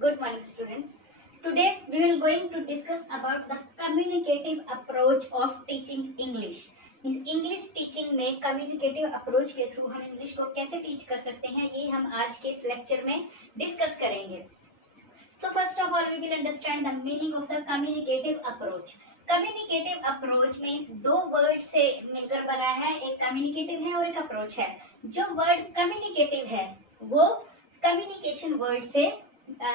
Good morning, students. Today we will going to discuss about the communicative approach of teaching English. Means English teaching में communicative approach के through हम English को कैसे teach कर सकते हैं, ये हम आज के इस लेक्चर में डिस्कस करेंगे. So first of all, we will understand the meaning of the communicative approach. Communicative approach means दो वर्ड से मिलकर बना है, एक कम्युनिकेटिव है और एक अप्रोच है. जो वर्ड कम्युनिकेटिव है वो कम्युनिकेशन वर्ड से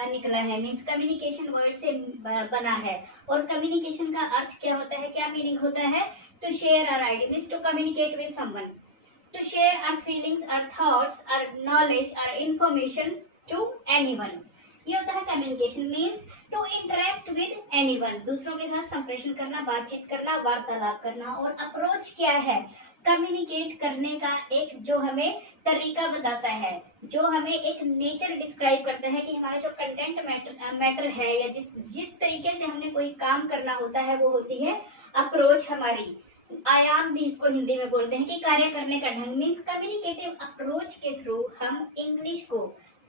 निकला है, मीन्स कम्युनिकेशन वर्ड से बना है. और कम्युनिकेशन का अर्थ क्या होता है, क्या मीनिंग होता है? To share our idea, means to communicate with someone, to share our feelings, our thoughts, our knowledge, our information to anyone. ये होता है communication. Means to interact with anyone, दूसरों के साथ संप्रेषण करना, बातचीत करना, वार्तालाप करना. और अप्रोच क्या है? कम्युनिकेट करने का एक जो हमें तरीका बताता है, जो हमें एक नेचर डिस्क्राइब करता है कि हमारा जो कंटेंट मैटर है या जिस तरीके से हमने कोई काम करना होता है वो होती है अप्रोच हमारी. आयाम भी इसको हिंदी में बोलते हैं कि कार्य करने का ढंग. मीन्स कम्युनिकेटिव अप्रोच के थ्रू हम इंग्लिश को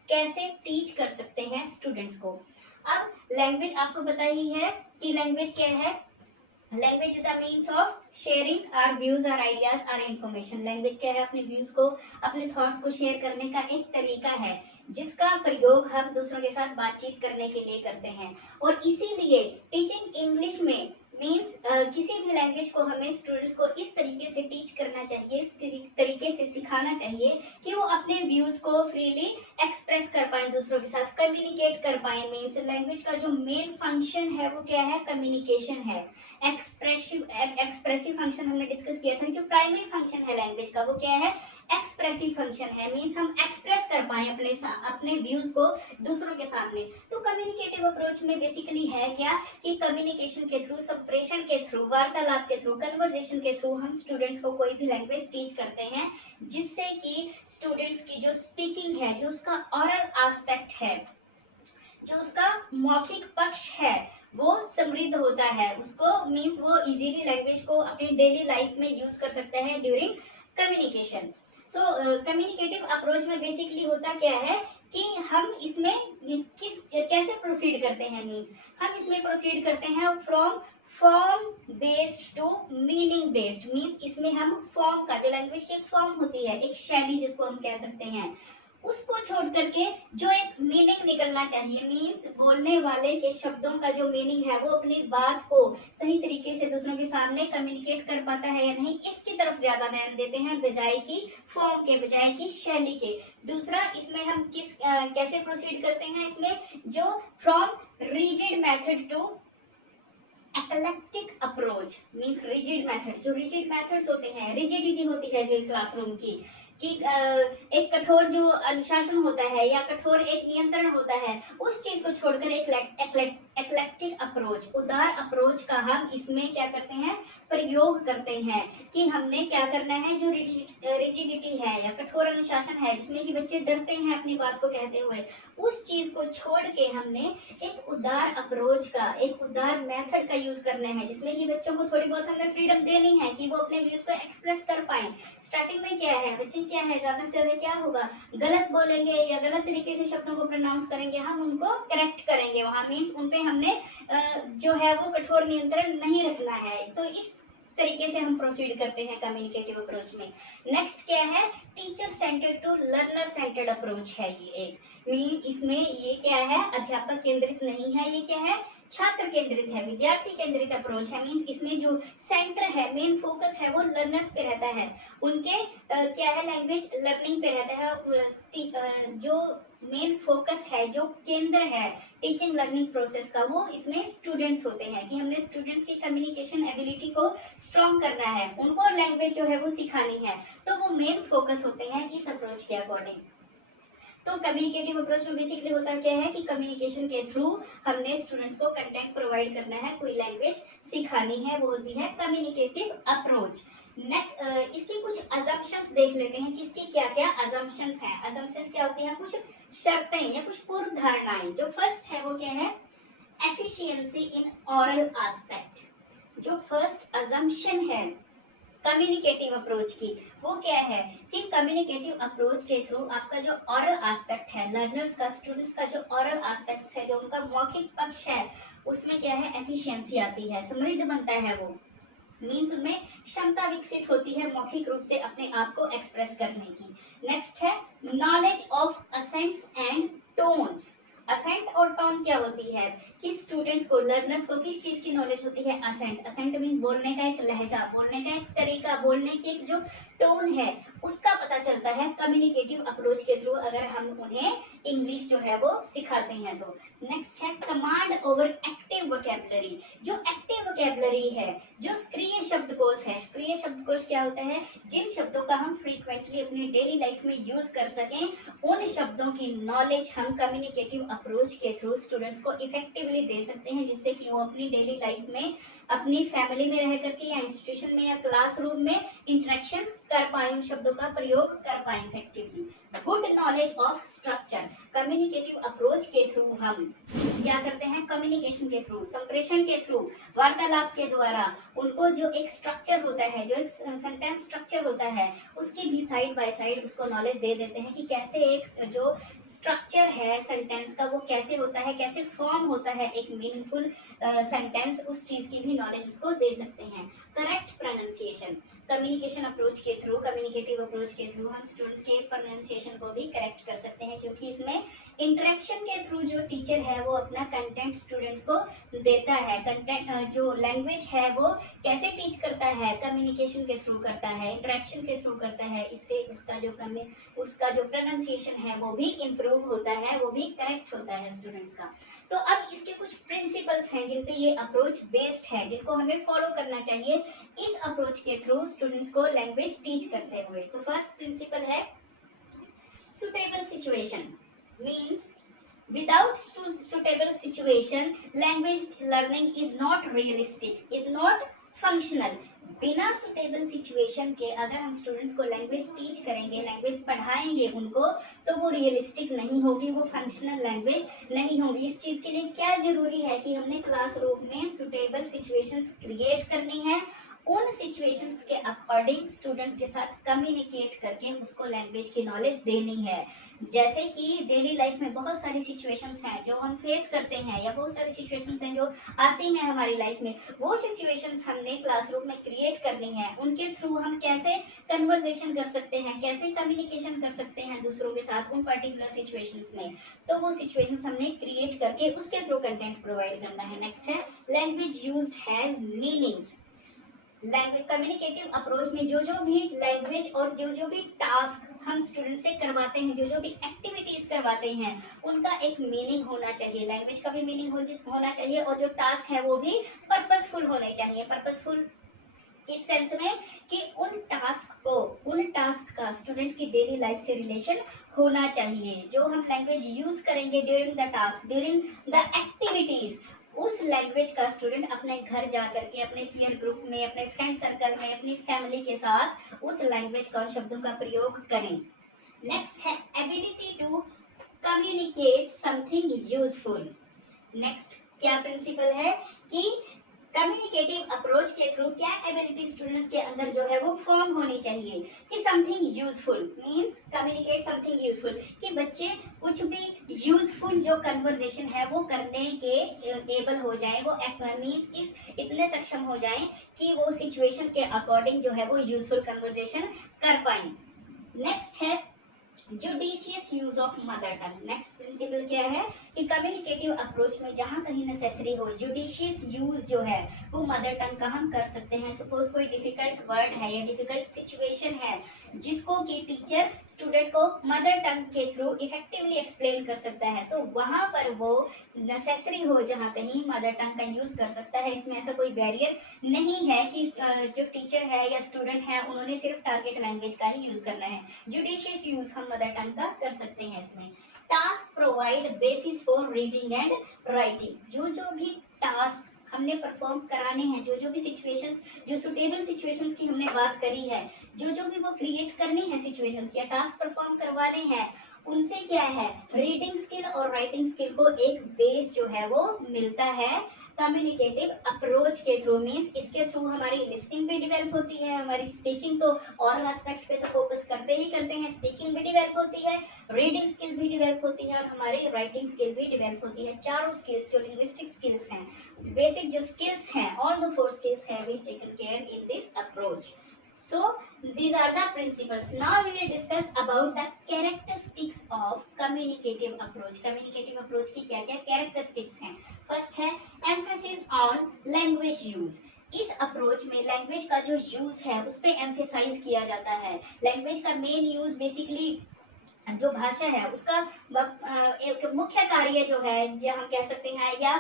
कैसे टीच कर सकते हैं स्टूडेंट्स को. अब लैंग्वेज आपको पता ही है कि लैंग्वेज क्या है. Language is a means of sharing our views, our ideas, our information. Language क्या है? अपने व्यूज को, अपने थॉट्स को शेयर करने का एक तरीका है जिसका प्रयोग हम दूसरों के साथ बातचीत करने के लिए करते हैं. और इसीलिए टीचिंग इंग्लिश में मीन्स किसी भी लैंग्वेज को हमें स्टूडेंट्स को इस तरीके से टीच करना चाहिए, इस तरीके से सिखाना चाहिए कि वो अपने व्यूज को फ्रीली एक्सप्रेस कर पाए, दूसरों के साथ कम्युनिकेट कर पाए. मीन्स लैंग्वेज का जो मेन फंक्शन है वो क्या है? कम्युनिकेशन है. एक्सप्रेसिव फंक्शन हमने डिस्कस किया था. जो प्राइमरी फंक्शन है लैंग्वेज का वो क्या है? एक्सप्रेसिव फंक्शन है. मीन्स हम एक्सप्रेस कर पाए अपने व्यूज को दूसरों के सामने. तो कम्युनिकेटिव अप्रोच में बेसिकली है क्या कि कम्युनिकेशन के थ्रू, संप्रेषण के थ्रू, वार्तालाप के थ्रू, कन्वर्सेशन के थ्रू हम स्टूडेंट्स को कोई भी लैंग्वेज टीच करते हैं जिससे कि स्टूडेंट्स की जो स्पीकिंग है, जो उसका ऑरल एस्पेक्ट है, जो उसका मौखिक पक्ष है वो समृद्ध होता है. उसको मीन्स वो इजीली लैंग्वेज को अपनी डेली लाइफ में यूज कर सकता है ड्यूरिंग कम्युनिकेशन. सो कम्युनिकेटिव अप्रोच में बेसिकली होता क्या है कि हम इसमें कैसे प्रोसीड करते हैं. मीन्स हम इसमें प्रोसीड करते हैं from form based to meaning based. Means इसमें हम फॉर्म का, जो लैंग्वेज की एक फॉर्म होती है, एक शैली जिसको हम कह सकते हैं, उसको छोड़ करके जो एक मीनिंग निकलना चाहिए, मीन्स बोलने वाले के शब्दों का जो मीनिंग है वो अपनी बात को सही तरीके से दूसरों के सामने कम्युनिकेट कर पाता है या नहीं, इसकी तरफ ज्यादा ध्यान देते हैं बजाय की फॉर्म के, बजाय की शैली के. दूसरा, इसमें हम कैसे प्रोसीड करते हैं, इसमें जो from rigid method to eclectic approach. Means rigid method, जो रिजिड मेथड्स होते हैं, रिजिडिटी होती है जो क्लासरूम की, कि एक कठोर जो अनुशासन होता है या कठोर एक नियंत्रण होता है, उस चीज को छोड़कर एक एक्लेक्टिक अप्रोच, उदार अप्रोच का हम इसमें क्या करते हैं? प्रयोग करते हैं कि हमने क्या करना है. जो रिजिडिटी है या कठोर अनुशासन है जिसमें कि बच्चे डरते हैं अपनी बात को कहते हुए, उस चीज को छोड़ के हमने एक उदार अप्रोच का, एक उदार मेथड का यूज करना है जिसमें कि बच्चों को थोड़ी बहुत हमें फ्रीडम देनी है कि वो अपने व्यूज को एक्सप्रेस कर पाए. स्टार्टिंग में क्या है, बच्चे क्या है, ज्यादा से ज्यादा क्या होगा, गलत बोलेंगे या गलत तरीके से शब्दों को प्रोनाउंस करेंगे, हम उनको करेक्ट करेंगे वहां. मीन्स उनपे हमने जो है वो कठोर नियंत्रण नहीं रखना है. तो इस तरीके से हम प्रोसीड करते हैं कम्युनिकेटिव अप्रोच में. नेक्स्ट क्या है? Teacher centred to learner centred approach है. ये एक इसमें ये क्या है? अध्यापक केंद्रित नहीं है, ये क्या है? छात्र केंद्रित है, विद्यार्थी केंद्रित अप्रोच है. मीन्स इसमें जो सेंटर है, मेन फोकस है वो लर्नर्स पे रहता है, उनके क्या है, लैंग्वेज लर्निंग पे रहता है. जो मेन फोकस है, जो केंद्र है टीचिंग लर्निंग प्रोसेस का, वो इसमें स्टूडेंट्स होते हैं कि हमने स्टूडेंट्स की कम्युनिकेशन एबिलिटी को स्ट्रॉन्ग करना है, उनको लैंग्वेज जो है वो सिखानी है. तो वो मेन फोकस होते हैं इस अप्रोच के अकॉर्डिंग. तो कम्युनिकेटिव अप्रोच में बेसिकली होता क्या है कि कम्युनिकेशन के थ्रू हमने स्टूडेंट्स को कंटेंट प्रोवाइड करना है, कोई लैंग्वेज सिखानी है, वो होती है कम्युनिकेटिव अप्रोच. इसकी कुछ अजम्पशंस देख लेते हैं कि इसकी क्या क्या अजम्पशंस हैं. अजम्पशंस क्या होती हैं? कुछ शर्तें या कुछ पूर्व धारणाएं. जो फर्स्ट है वो क्या है? एफिशिएंसी इन ऑरल एस्पेक्ट. जो फर्स्ट अजम्पशन है कम्युनिकेटिव अप्रोच की। वो क्या है कि कम्युनिकेटिव अप्रोच के थ्रू आपका जो ऑरल एस्पेक्ट है, लर्नर्स का, स्टूडेंट्स का जो ऑरल एस्पेक्ट्स है, जो उनका मौखिक पक्ष है, उसमें क्या है, एफिशिएंसी आती है, समृद्ध बनता है। वो मीन्स उनमें क्षमता विकसित होती है मौखिक रूप से अपने आप को एक्सप्रेस करने की। नेक्स्ट है knowledge of accents and tones. Accent और टोन क्या होती है कि स्टूडेंट्स को, लर्नर्स को किस चीज की नॉलेज होती है? असेंट। असेंट मीन्स बोलने का एक लहजा, बोलने का एक तरीका, बोलने की एक जो टोन है, उसका पता चलता है कम्युनिकेटिव अप्रोच के थ्रू, अगर हम उन्हें इंग्लिश जो है वो सिखाते हैं तो। नेक्स्ट है कमांड ओवर एक्टिव वोकैबुलरी। जो एक्टिव वोकैबुलरी है, जो सक्रिय शब्दकोश है, सक्रिय शब्दकोश क्या होता है? जिन शब्दों का हम फ्रीक्वेंटली अपनी डेली लाइफ में यूज कर सकें, उन शब्दों की नॉलेज हम कम्युनिकेटिव अप्रोच के थ्रू स्टूडेंट्स को इफेक्टिवली दे सकते हैं, जिससे कि वो अपनी डेली लाइफ में, अपनी फैमिली में रह करके या इंस्टीट्यूशन में या क्लासरूम में इंटरेक्शन कर पाए, उन शब्दों का प्रयोग कर पाए effectively. Good knowledge of structure. Communicative approach के थ्रू हम क्या करते हैं? कम्युनिकेशन के थ्रू, संप्रेषण के थ्रू, वार्तालाप के द्वारा उनको जो एक स्ट्रक्चर होता है, जो एक सेंटेंस स्ट्रक्चर होता है, उसकी भी साइड बाय साइड उसको नॉलेज दे देते हैं कि कैसे एक जो स्ट्रक्चर है सेंटेंस का वो कैसे होता है, कैसे फॉर्म होता है एक मीनिंगफुल सेंटेंस, उस चीज की भी नॉलेज उसको दे सकते हैं। Correct pronunciation. कम्युनिकेशन अप्रोच के थ्रू, कम्युनिकेटिव अप्रोच के थ्रू हम स्टूडेंट्स के प्रोनाउंसिएशन को भी करेक्ट कर सकते हैं, क्योंकि इसमें इंटरेक्शन के थ्रू जो टीचर है वो अपना कंटेंट स्टूडेंट्स को देता है। कंटेंट जो लैंग्वेज है वो कैसे टीच करता है? कम्युनिकेशन के थ्रू करता है, इंटरेक्शन के थ्रू करता है। इससे उसका जो प्रोनाउंसिएशन है वो भी इम्प्रूव होता है, वो भी करेक्ट होता है स्टूडेंट्स का। तो अब इसके कुछ प्रिंसिपल्स हैं जिन पे ये अप्रोच बेस्ड है, जिनको हमें फॉलो करना चाहिए इस अप्रोच के थ्रू स्टूडेंट्स को लैंग्वेज टीच करते हुए। तो फर्स्ट प्रिंसिपल है suitable situation. Means without suitable situation language learning is not realistic, is not functional। बिना सुटेबल सिचुएशन के अगर हम स्टूडेंट्स को लैंग्वेज टीच करेंगे, लैंग्वेज पढ़ाएंगे उनको, तो वो रियलिस्टिक नहीं होगी, वो फंक्शनल लैंग्वेज नहीं होगी। इस चीज के लिए क्या जरूरी है कि हमने क्लासरूम में सुटेबल सिचुएशंस क्रिएट करनी है, उन सिचुएशंस के अकॉर्डिंग स्टूडेंट्स के साथ कम्युनिकेट करके उसको लैंग्वेज की नॉलेज देनी है। जैसे कि डेली लाइफ में बहुत सारी सिचुएशंस हैं जो हम फेस करते हैं, या बहुत सारी सिचुएशंस हैं जो आती हैं हमारी लाइफ में, वो सिचुएशंस हमने क्लासरूम में क्रिएट करनी है। उनके थ्रू हम कैसे कन्वर्सेशन कर सकते हैं, कैसे कम्युनिकेशन कर सकते हैं दूसरों के साथ उन पर्टिकुलर सिचुएशंस में, तो वो सिचुएशंस हमने क्रिएट करके उसके थ्रू कंटेंट प्रोवाइड करना है। नेक्स्ट है language used has meanings. Communicative approach में जो जो भी लैंग्वेज और जो जो भी टास्क हम स्टूडेंट से करवाते हैं, जो जो भी एक्टिविटीज करवाते हैं, उनका एक मीनिंग होना चाहिए। लैंग्वेज का भी मीनिंग होना चाहिए, और जो टास्क है वो भी पर्पसफुल होने चाहिए। पर्पसफुल इस सेंस में कि उन टास्क का स्टूडेंट की डेली लाइफ से रिलेशन होना चाहिए। जो हम लैंग्वेज यूज करेंगे during the task, during the activities, उस लैंग्वेज का स्टूडेंट अपने घर जा करके, अपने पीयर ग्रुप में, अपने फ्रेंड सर्कल में, अपनी फैमिली के साथ उस लैंग्वेज का और शब्दों का प्रयोग करें। नेक्स्ट है ability to communicate something useful. Next क्या प्रिंसिपल है कि कम्युनिकेटिव अप्रोच के थ्रू क्या एबिलिटी स्टूडेंट्स के अंदर जो है वो फॉर्म होनी चाहिए कि something useful means communicate something useful, कि बच्चे कुछ भी यूजफुल जो कन्वर्सेशन है वो करने के एबल हो जाए, वो मींस इस इतने सक्षम हो जाए कि वो सिचुएशन के अकॉर्डिंग जो है वो यूजफुल कन्वर्सेशन कर पाए। नेक्स्ट है judicious use of mother tongue. Next principle क्या है कि कम्युनिकेटिव अप्रोच में जहां कहीं नेसेसरी हो, जुडिशियस यूज जो है वो मदर टंग का हम कर सकते हैं। सपोज कोई डिफिकल्ट वर्ड है या डिफिकल्ट सिचुएशन है जिसको कि टीचर स्टूडेंट को मदर टंग के थ्रू इफेक्टिवली एक्सप्लेन कर सकता है, तो वहां पर वो नेसेसरी हो जहां कहीं मदर टंग का यूज कर सकता है। इसमें ऐसा कोई बैरियर नहीं है कि जो टीचर है या स्टूडेंट है उन्होंने सिर्फ टारगेट लैंग्वेज का ही यूज करना है। जुडिशियस यूज हम मदर टंग का कर सकते हैं इसमें। Task provide basis for reading and writing. जो जो भी टास्क हमने परफॉर्म कराने हैं, जो जो भी सिचुएशंस, जो सुटेबल सिचुएशंस की हमने बात करी है, जो जो भी वो क्रिएट करनी है सिचुएशंस या टास्क परफॉर्म करवाने हैं, उनसे क्या है रीडिंग स्किल और राइटिंग स्किल को एक बेस जो है वो मिलता है कम्युनिकेटिव अप्रोच के थ्रू मीन्स इसके थ्रू हमारी लिसनिंग भी डेवलप होती है, हमारी स्पीकिंग तो ऑरल एस्पेक्ट पे तो फोकस करते ही करते हैं, स्पीकिंग भी डेवलप होती है, रीडिंग स्किल भी डेवलप होती है और हमारी राइटिंग स्किल भी डेवलप होती है। चारों स्किल्स जो लिंग्विस्टिक स्किल्स हैं, बेसिक जो स्किल्स हैं, all the 4 skills have been taken care in this approach. So these are the principles. Now we will discuss about the characteristics of communicative approach. Communicative approach की क्या क्या characteristics हैं? First है emphasis on language use. इस approach में language का जो use है उस पर एम्फेसाइज किया जाता है। लैंग्वेज का मेन यूज बेसिकली जो भाषा है उसका एक मुख्य कार्य जो है, जो हम कह सकते हैं, या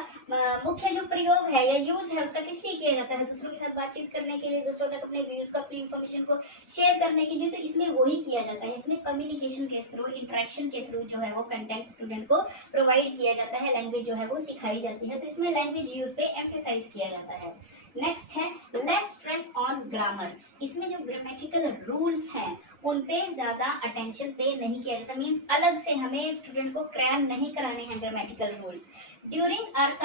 मुख्य जो प्रयोग है या यूज है उसका किस लिए किया जाता है? दूसरों के साथ बातचीत करने के लिए, दूसरों तक अपने व्यूज को, अपनी इंफॉर्मेशन को शेयर करने के लिए, तो इसमें वही किया जाता है। इसमें कम्युनिकेशन के थ्रू, इंटरेक्शन के थ्रू जो है वो कंटेंट स्टूडेंट को प्रोवाइड किया जाता है, लैंग्वेज जो है वो सिखाई जाती है, तो इसमें लैंग्वेज यूज पे एम्फेसाइज किया जाता है। नेक्स्ट है लेस स्ट्रेस ऑन ग्रामर। इसमें जो ग्रामेटिकल रूल्स हैं उन पे ज्यादा अटेंशन पे नहीं किया जाता, मीन्स अलग से हमें स्टूडेंट को क्रैम नहीं कराने हैं grammatical rules. During our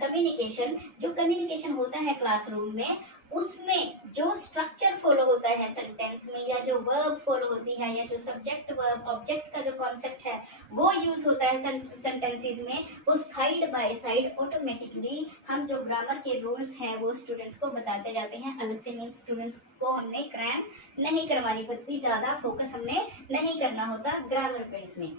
communication, जो कम्युनिकेशन होता है क्लासरूम में, उसमें जो स्ट्रक्चर फॉलो होता है सेंटेंस में, या जो वर्ब फॉलो होती है, या जो सब्जेक्ट वर्ब ऑब्जेक्ट का जो कॉन्सेप्ट है वो यूज होता है सेंटेंसेस में, वो साइड बाय साइड ऑटोमेटिकली हम जो ग्रामर के रूल्स हैं वो स्टूडेंट्स को बताते जाते हैं अलग से। मीन्स स्टूडेंट्स को हमने क्रैम नहीं करवानी पड़ती, ज्यादा फोकस हमने नहीं करना होता ग्रामर पे इसमें।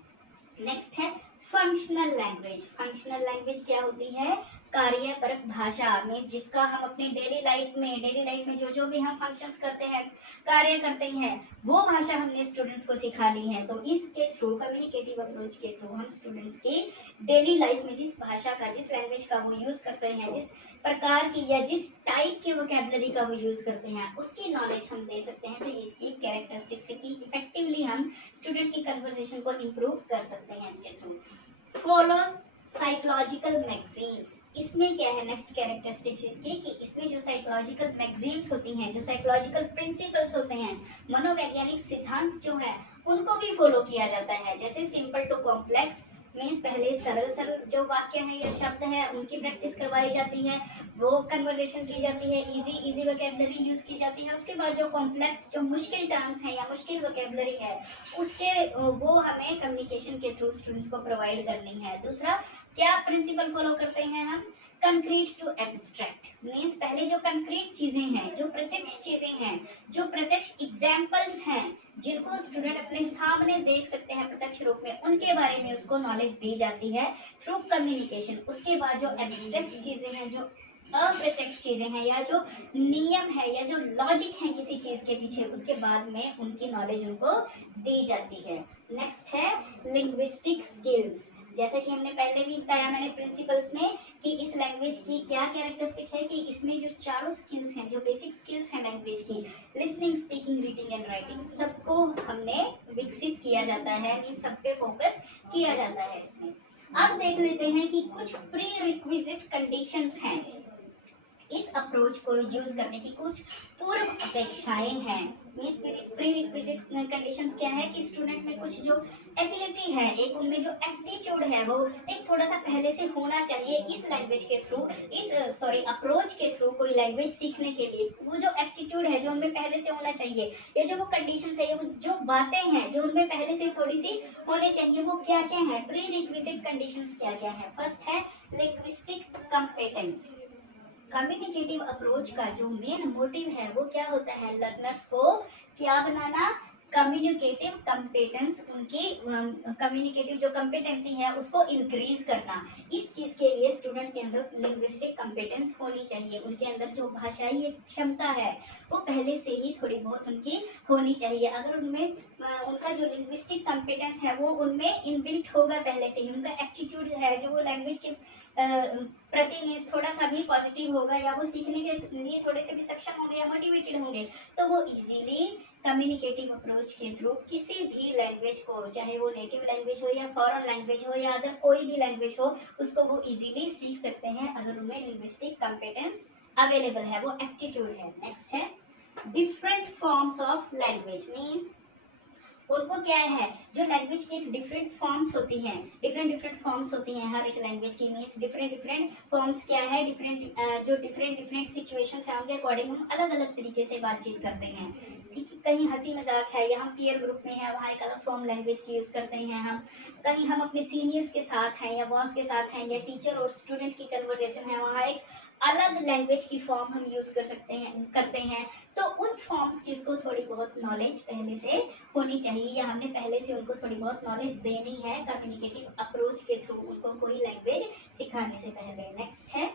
नेक्स्ट है फंक्शनल लैंग्वेज। फंक्शनल लैंग्वेज क्या होती है? कार्यपरक भाषा, मीन्स जिसका हम अपने डेली लाइफ में जो भी हम फंक्शंस करते हैं, कार्य करते हैं, वो भाषा हमने स्टूडेंट्स को सिखानी है। तो इसके थ्रू, कम्युनिकेटिव अप्रोच के थ्रू, हम स्टूडेंट्स की डेली लाइफ में जिस भाषा का, जिस लैंग्वेज का वो यूज करते हैं, जिस प्रकार की या जिस टाइप के वोकैबुलरी का वो यूज करते हैं, उसकी नॉलेज हम दे सकते हैं। तो इसकी कैरेक्टरिस्टिक्स है कि इफेक्टिवली हम स्टूडेंट की कन्वर्सेशन को इम्प्रूव कर सकते हैं इसके थ्रू। Follows psychological magazines. इसमें क्या है नेक्स्ट कैरेक्टरिस्टिक्स इसकी, कि इसमें जो साइकोलॉजिकल मैगजीन्स होती हैं, जो साइकोलॉजिकल प्रिंसिपल्स होते हैं, मनोवैज्ञानिक सिद्धांत जो है, उनको भी फॉलो किया जाता है। जैसे सिंपल टू कॉम्प्लेक्स, मीन्स पहले सरल जो वाक्य है या शब्द है उनकी प्रैक्टिस करवाई जाती है, वो कन्वर्सेशन की जाती है, इजी वोकैबुलरी यूज की जाती है। उसके बाद जो कॉम्प्लेक्स, जो मुश्किल टर्म्स है या मुश्किल वोकैबुलरी है, उसके वो हमें कम्युनिकेशन के थ्रू स्टूडेंट्स को प्रोवाइड करनी है। दूसरा क्या प्रिंसिपल फॉलो करते हैं हम? कंक्रीट टू एब्स्ट्रैक्ट, मीन्स पहले जो कंक्रीट चीजें हैं, जो प्रत्यक्ष चीजें हैं, जो प्रत्यक्ष एग्जाम्पल्स हैं, जिनको स्टूडेंट अपने सामने देख सकते हैं प्रत्यक्ष रूप में, उनके बारे में उसको नॉलेज दी जाती है थ्रू कम्युनिकेशन। उसके बाद जो एब्स्ट्रैक्ट चीजें हैं, जो अप्रत्यक्ष चीजें हैं, या जो नियम है या जो लॉजिक है किसी चीज के पीछे, उसके बाद में उनकी नॉलेज उनको दी जाती है। नेक्स्ट है लिंग्विस्टिक स्किल्स। जैसे कि हमने पहले भी बताया मैंने प्रिंसिपल्स में, कि इस लैंग्वेज की क्या कैरेक्टरिस्टिक है, कि इसमें जो चारों स्किल्स हैं, जो बेसिक स्किल्स हैं लैंग्वेज की, listening, speaking, reading and writing, सबको हमने विकसित किया जाता है, मीन सब पे फोकस किया जाता है इसमें। अब देख लेते हैं कि कुछ प्री रिक्विजिट कंडीशंस हैं इस अप्रोच को यूज करने की, कुछ पूर्व अपेक्षाएं हैं। मीन्स प्री रिक्विजिट कंडीशन क्या है, कि स्टूडेंट में कुछ जो एबिलिटी है, एक उनमें जो एप्टीट्यूड है, वो एक थोड़ा सा पहले से होना चाहिए इस लैंग्वेज के थ्रू, अप्रोच के थ्रू कोई लैंग्वेज सीखने के लिए। वो जो एप्टीट्यूड है जो उनमें पहले से होना चाहिए, ये जो वो कंडीशन है, ये जो बातें हैं जो उनमें पहले से थोड़ी सी होने चाहिए, वो क्या क्या है, प्री रिक्विजिट कंडीशन क्या क्या है? फर्स्ट है लिंग्विस्टिक कंपेटेंस। कम्युनिकेटिव अप्रोच का जो मेन मोटिव है वो क्या होता है? लर्नर्स को क्या बनाना? कम्युनिकेटिव कंपेटेंस, उनकी कम्युनिकेटिव जो कंपेटेंसी है उसको इंक्रीज करना। इस चीज के लिए स्टूडेंट के अंदर लिंग्विस्टिक कंपेटेंस होनी चाहिए, उनके अंदर जो भाषाई क्षमता है वो पहले से ही थोड़ी बहुत उनकी होनी चाहिए। अगर उनमें उनका जो लिंग्विस्टिक कंपेटेंस है वो उनमें इनबिल्ट होगा पहले से ही, उनका एप्टीट्यूड है जो वो लैंग्वेज के प्रति में थोड़ा सा भी पॉजिटिव होगा, या वो सीखने के लिए थोड़े से भी सक्षम होंगे या मोटिवेटेड होंगे, तो वो इजीली कम्युनिकेटिव अप्रोच के थ्रू किसी भी लैंग्वेज को, चाहे वो नेटिव लैंग्वेज हो या फॉरेन लैंग्वेज हो या अदर कोई भी लैंग्वेज हो, उसको वो इजीली सीख सकते हैं अगर उनमें लिंग्विस्टिक कंपेटेंस अवेलेबल है, वो एप्टीट्यूड है। नेक्स्ट है different forms of language, means उनको क्या है, जो लैंग्वेज की डिफरेंट फॉर्म्स होती हैं, डिफरेंट फॉर्म्स होती हैं हर एक लैंग्वेज की, मीन्स डिफरेंट फॉर्म्स क्या है, जो डिफरेंट सिचुएशंस है उनके अकॉर्डिंग हम अलग अलग तरीके से बातचीत करते हैं। ठीक है, कहीं हंसी मजाक है या हम पीयर ग्रुप में है, वहाँ एक अलग फॉर्म लैंग्वेज की यूज करते हैं हम। कहीं हम अपने सीनियर्स के साथ हैं या बॉस के साथ हैं या टीचर और स्टूडेंट की कन्वर्जेशन है, वहाँ एक अलग लैंग्वेज की फॉर्म हम यूज कर सकते हैं करते हैं। तो उन फॉर्म्स की उसको थोड़ी बहुत नॉलेज पहले से होनी चाहिए, या हमने पहले से उनको थोड़ी बहुत नॉलेज देनी है कम्युनिकेटिव अप्रोच के थ्रू उनको कोई लैंग्वेज सिखाने से पहले। नेक्स्ट है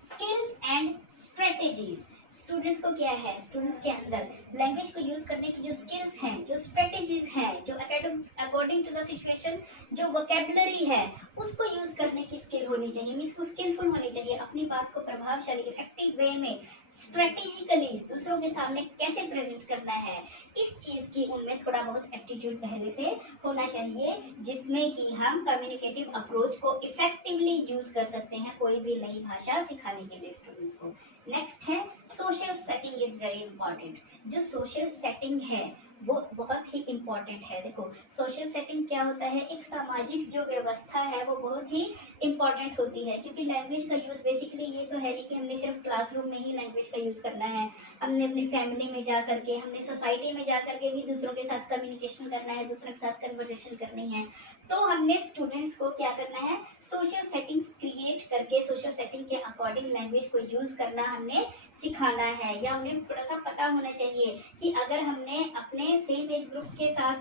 स्किल्स एंड स्ट्रेटेजीज। स्टूडेंट्स को क्या है, स्टूडेंट्स के अंदर लैंग्वेज को यूज करने की जो स्किल्स हैं, जो स्ट्रेटेजीज हैं, जो अकॉर्डिंग टू द सिचुएशन जो वोकेबलरी है उसको यूज करने की स्किल होनी चाहिए, मीन्स को स्किलफुल होनी चाहिए। अपनी बात को प्रभावशाली इफेक्टिव वे में स्ट्रेटेजिकली दूसरों के सामने कैसे प्रेजेंट करना है, इस चीज की उनमें थोड़ा बहुत एप्टीट्यूड पहले से होना चाहिए, जिसमें कि हम कम्युनिकेटिव अप्रोच को इफेक्टिवली यूज कर सकते हैं कोई भी नई भाषा सिखाने के लिए स्टूडेंट्स को। नेक्स्ट है social setting is very important. जो सोशल सेटिंग है वो बहुत ही इंपॉर्टेंट है। देखो सोशल सेटिंग क्या होता है, एक सामाजिक जो व्यवस्था है वो बहुत ही इंपॉर्टेंट होती है, क्योंकि लैंग्वेज का यूज बेसिकली ये तो है नहीं कि हमने सिर्फ क्लासरूम में ही लैंग्वेज का यूज करना है, हमने अपनी फैमिली में जा करके, हमने सोसाइटी में जा करके भी दूसरों के साथ कम्युनिकेशन करना है, दूसरों के साथ कन्वर्सेशन करनी है। तो हमने स्टूडेंट्स को क्या करना है, सोशल सेटिंग्स क्रिएट करके सोशल सेटिंग के अकॉर्डिंग लैंग्वेज को यूज करना हमने सिखाना है, या उन्हें थोड़ा सा पता होना चाहिए कि अगर हमने अपने सेम एज ग्रुप के साथ,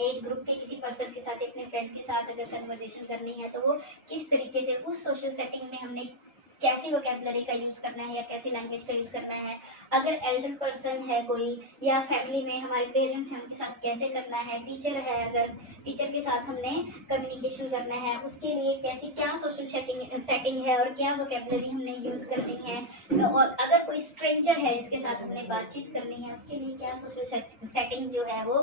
एज ग्रुप के किसी पर्सन के साथ, अपने फ्रेंड के साथ अगर कन्वर्सेशन करनी है तो वो किस तरीके से उस सोशल सेटिंग में हमने कैसी वोकेबलरी का यूज करना है या कैसी लैंग्वेज का यूज करना है। अगर एल्डर पर्सन है कोई या फैमिली में हमारे पेरेंट्स हैं उनके साथ कैसे करना है, टीचर है अगर टीचर के साथ हमने कम्युनिकेशन करना है उसके लिए कैसी क्या सोशल सेटिंग है और क्या वोकेबलरी हमने यूज करनी है। और अगर कोई स्ट्रेंजर है जिसके साथ हमने बातचीत करनी है उसके लिए क्या सोशल सेटिंग जो है वो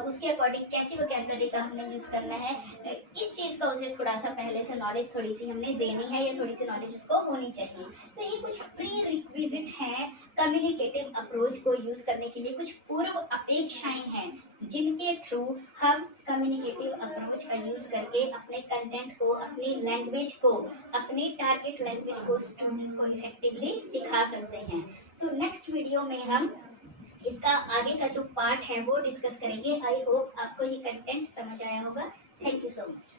उसके अकॉर्डिंग कैसी वोकेबलरी का हमने यूज करना है। इस चीज का उसे थोड़ा सा पहले से नॉलेज थोड़ी सी हमने देनी है या थोड़ी सी नॉलेज उसको होनी चाहिए। तो ये कुछ प्री रिक्विजिट है कम्युनिकेटिव अप्रोच को यूज करने के लिए, कुछ पूर्व अपेक्षाएं हैं जिनके थ्रू हम कम्युनिकेटिव अप्रोच का यूज करके अपने कंटेंट को, अपनी लैंग्वेज को, अपनी टारगेट लैंग्वेज को स्टूडेंट को इफेक्टिवली सिखा सकते हैं। तो नेक्स्ट वीडियो में हम इसका आगे का जो पार्ट है वो डिस्कस करेंगे। आई होप आपको ये कंटेंट समझ आया होगा। Thank you so much.